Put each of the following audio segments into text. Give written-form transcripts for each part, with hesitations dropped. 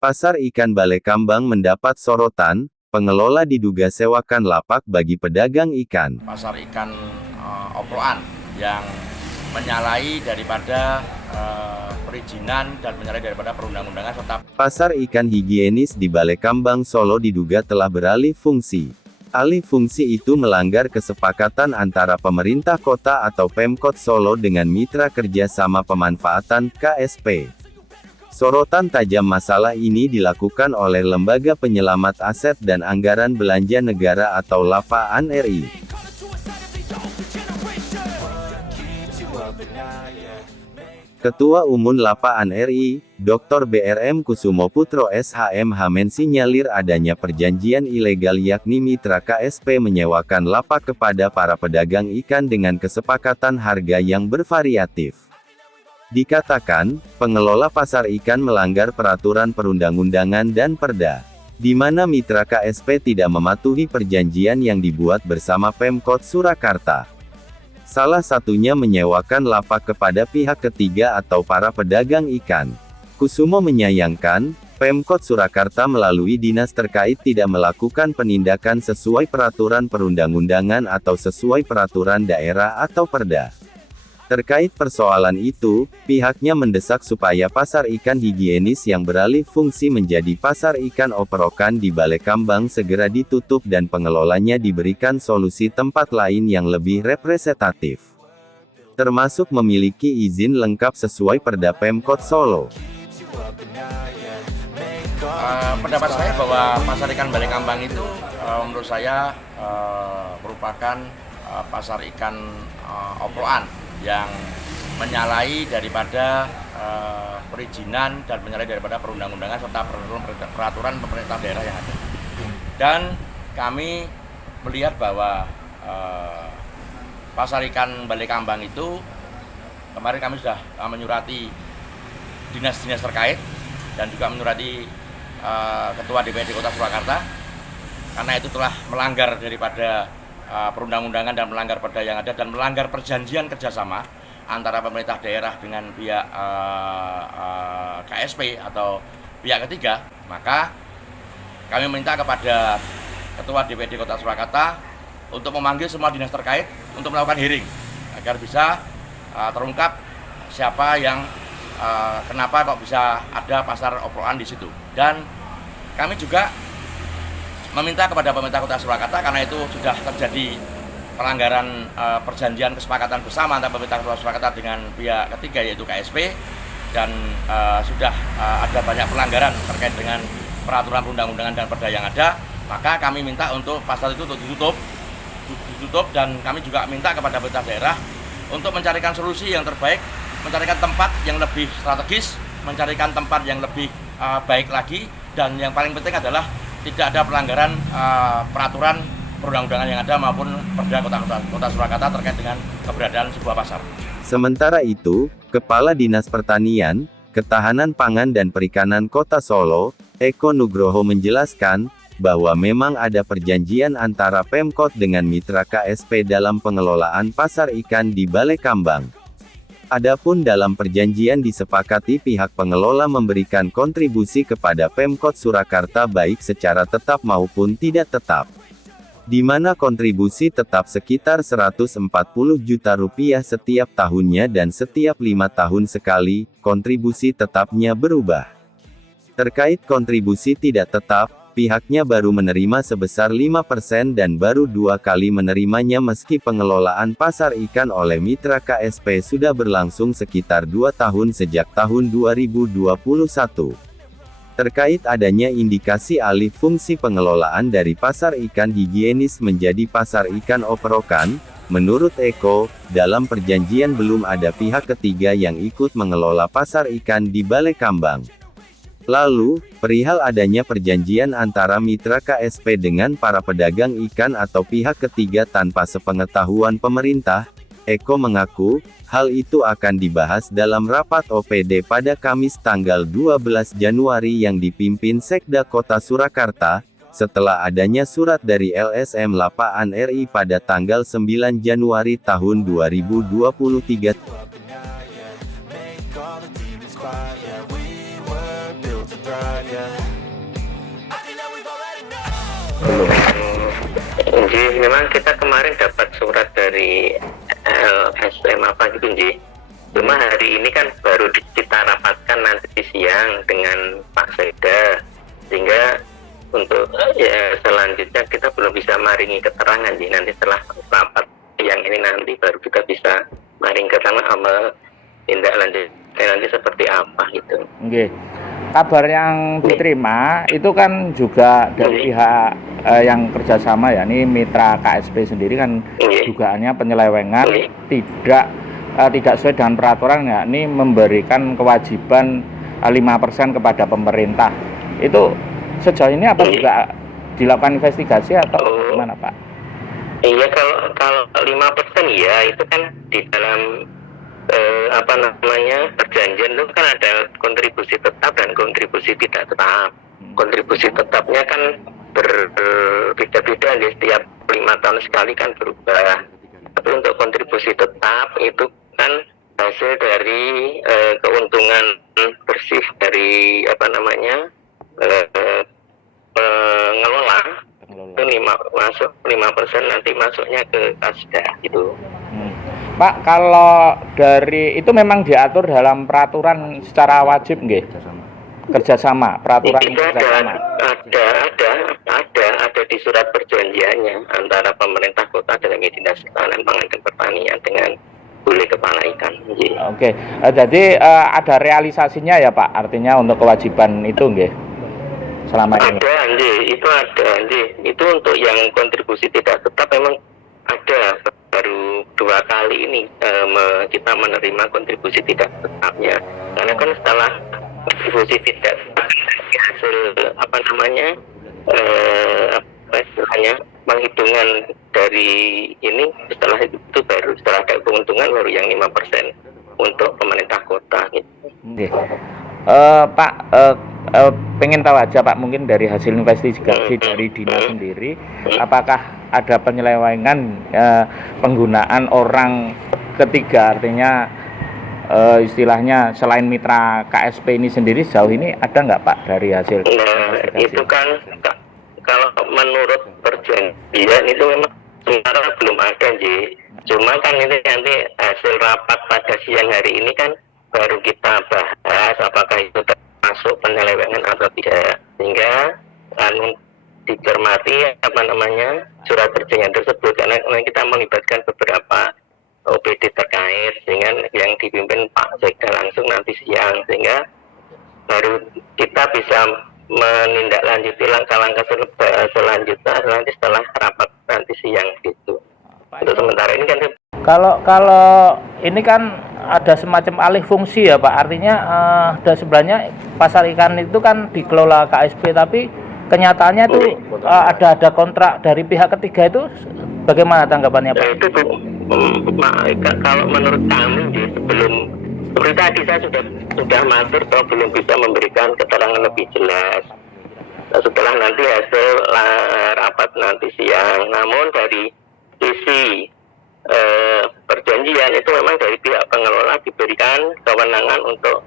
Pasar ikan Balekambang mendapat sorotan, pengelola diduga sewakan lapak bagi pedagang ikan. Pasar ikan oploan yang menyalahi daripada perizinan dan menyalahi daripada perundang-undangan serta Pasar ikan higienis di Balekambang Solo diduga telah beralih fungsi. Alih fungsi itu melanggar kesepakatan antara pemerintah kota atau Pemkot Solo dengan mitra kerjasama pemanfaatan (KSP). Sorotan tajam masalah ini dilakukan oleh Lembaga Penyelamat Aset dan Anggaran Belanja Negara atau LAPAAN RI. Ketua Umum LAPAAN RI, Dr. BRM Kusumo Putro SHMH mensinyalir adanya perjanjian ilegal yakni mitra KSP menyewakan lapak kepada para pedagang ikan dengan kesepakatan harga yang bervariatif. Dikatakan, pengelola pasar ikan melanggar peraturan perundang-undangan dan perda, di mana mitra KSP tidak mematuhi perjanjian yang dibuat bersama Pemkot Surakarta. Salah satunya menyewakan lapak kepada pihak ketiga atau para pedagang ikan. Kusumo menyayangkan, Pemkot Surakarta melalui dinas terkait tidak melakukan penindakan sesuai peraturan perundang-undangan atau sesuai peraturan daerah atau perda. Terkait persoalan itu, pihaknya mendesak supaya pasar ikan higienis yang beralih fungsi menjadi pasar ikan operokan di Balekambang segera ditutup dan pengelolanya diberikan solusi tempat lain yang lebih representatif. Termasuk memiliki izin lengkap sesuai Perda Pemkot Solo. Pendapat saya bahwa pasar ikan Balekambang itu menurut saya merupakan pasar ikan oploan yang menyalahi daripada perizinan dan menyalahi daripada perundang-undangan serta peraturan pemerintah daerah yang ada. Dan kami melihat bahwa pasar ikan Balekambang itu kemarin kami sudah menyurati dinas-dinas terkait dan juga menyurati Ketua DPRD Kota Surakarta karena itu telah melanggar daripada perundang-undangan dan melanggar perda yang ada dan melanggar perjanjian kerjasama antara pemerintah daerah dengan pihak KSP atau pihak ketiga. Maka kami minta kepada Ketua DPRD Kota Surakarta untuk memanggil semua dinas terkait untuk melakukan hearing agar bisa terungkap siapa yang kenapa kok bisa ada pasar oploan di situ. Dan kami juga meminta kepada pemerintah Kota Surakarta karena itu sudah terjadi pelanggaran perjanjian kesepakatan bersama antara pemerintah Kota Surakarta dengan pihak ketiga yaitu KSP dan sudah ada banyak pelanggaran terkait dengan peraturan perundang-undangan dan perda yang ada, maka kami minta untuk pasar itu untuk ditutup dan kami juga minta kepada pemerintah daerah untuk mencarikan solusi yang terbaik, mencarikan tempat yang lebih strategis, mencarikan tempat yang lebih baik lagi, dan yang paling penting adalah tidak ada pelanggaran peraturan perundang-undangan yang ada maupun perda Kota Surakarta terkait dengan keberadaan sebuah pasar. Sementara itu, Kepala Dinas Pertanian, Ketahanan Pangan dan Perikanan Kota Solo, Eko Nugroho menjelaskan, bahwa memang ada perjanjian antara Pemkot dengan mitra KSP dalam pengelolaan pasar ikan di Balekambang. Adapun dalam perjanjian disepakati pihak pengelola memberikan kontribusi kepada Pemkot Surakarta baik secara tetap maupun tidak tetap. Di mana kontribusi tetap sekitar Rp140 juta setiap tahunnya dan setiap 5 tahun sekali, kontribusi tetapnya berubah. Terkait kontribusi tidak tetap, pihaknya baru menerima sebesar 5% dan baru 2 kali menerimanya meski pengelolaan pasar ikan oleh mitra KSP sudah berlangsung sekitar 2 tahun sejak tahun 2021. Terkait adanya indikasi alih fungsi pengelolaan dari pasar ikan higienis menjadi pasar ikan operokan, menurut Eko, dalam perjanjian belum ada pihak ketiga yang ikut mengelola pasar ikan di Balekambang. Lalu, perihal adanya perjanjian antara mitra KSP dengan para pedagang ikan atau pihak ketiga tanpa sepengetahuan pemerintah, Eko mengaku, hal itu akan dibahas dalam rapat OPD pada Kamis tanggal 12 Januari yang dipimpin Sekda Kota Surakarta, setelah adanya surat dari LSM LAPAAN RI pada tanggal 9 Januari tahun 2023. Jadi memang kita kemarin dapat surat dari LSM apa gitu Nji. Cuma hari ini kan baru kita rapatkan nanti siang dengan Pak Sekda, sehingga untuk ya selanjutnya kita belum bisa maringi keterangan Nji. Nanti setelah rapat yang ini nanti baru kita bisa maring keterangan sama tindak lanjut nanti seperti apa gitu. Oke. Kabar yang diterima itu kan juga dari pihak yang kerjasama ya, ini mitra KSP sendiri kan dugaannya penyelewengan, tidak sesuai dengan peraturan ya, ini memberikan kewajiban 5% kepada pemerintah. Itu sejauh ini apa juga dilakukan investigasi atau gimana Pak? Iya, kalau 5% ya itu kan di dalam perjanjian itu kan ada kontribusi tetap dan kontribusi tidak tetap. Kontribusi tetapnya kan berbeda-beda di setiap 5 tahun sekali kan berubah. Tapi untuk kontribusi tetap itu kan hasil dari keuntungan bersih dari pengelola. Itu 5% nanti masuknya ke Kasda gitu. Pak, kalau dari itu memang diatur dalam peraturan secara wajib nggih? Kerjasama, peraturan itu kerjasama. Ada di surat perjanjiannya antara pemerintah kota dengan Dinas Ketahanan Pangan dan Pertanian dengan Bule Kepala Ikan. Oke, jadi ada realisasinya ya Pak, artinya untuk kewajiban itu nggih? Selama ini. Ada, itu untuk yang kontribusi tidak tetap memang ada. Baru 2 kali ini kita menerima kontribusi tidak tetapnya, karena kan setelah kontribusi tidak tetap hasil penghitungan dari ini, setelah itu baru setelah ada keuntungan baru yang 5% untuk pemerintah kota gitu. Pak, pengen tahu aja Pak, mungkin dari hasil investigasi dari dinas sendiri, apakah ada penyelewengan penggunaan orang ketiga, artinya istilahnya selain mitra KSP ini sendiri, sejauh ini ada nggak Pak dari hasil investigasi? Itu kan kalau menurut perjanjian itu memang sementara belum ada Ji. Cuma kan ini nanti hasil rapat pada siang hari ini kan baru kita bahas apakah itu termasuk penyelewengan atau tidak, sehingga dicermati surat perjanjian tersebut, karena kita melibatkan beberapa OPD terkait, sehingga yang dipimpin Pak Sekda langsung nanti siang, sehingga baru kita bisa menindaklanjuti langkah-langkah selanjutnya nanti setelah rapat nanti siang gitu. Untuk sementara ini kan kalau ini kan ada semacam alih fungsi ya Pak, artinya sebenarnya pasar ikan itu kan dikelola KSP, tapi kenyataannya itu ada kontrak dari pihak ketiga, itu bagaimana tanggapannya Pak? Itu kalau menurut kami sebelum seperti tadi saya sudah matur bahwa belum bisa memberikan keterangan lebih jelas. Setelah nanti hasil rapat nanti siang, namun dari sisi perjanjian itu memang dari pihak pengelola diberikan kewenangan untuk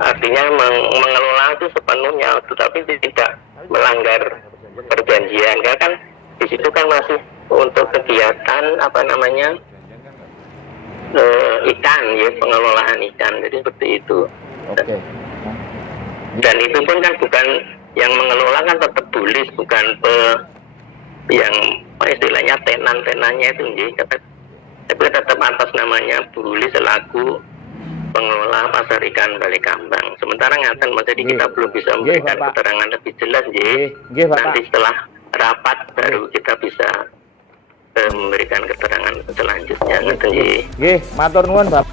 artinya mengelola itu sepenuhnya, tetapi tidak melanggar perjanjian, karena kan di situ kan masih untuk kegiatan ikan ya, pengelolaan ikan, jadi seperti itu. Oke. Dan itu pun kan bukan yang mengelola, kan tetap Bulis, bukan yang istilahnya tenan-tenannya itu tapi tetap atas namanya Bulis selaku pengelola pasar ikan Balekambang. Sementara ngaten, jadi kita belum bisa memberikan keterangan lebih jelas nanti setelah rapat baru kita bisa memberikan keterangan selanjutnya. Matur nuwun Bapak.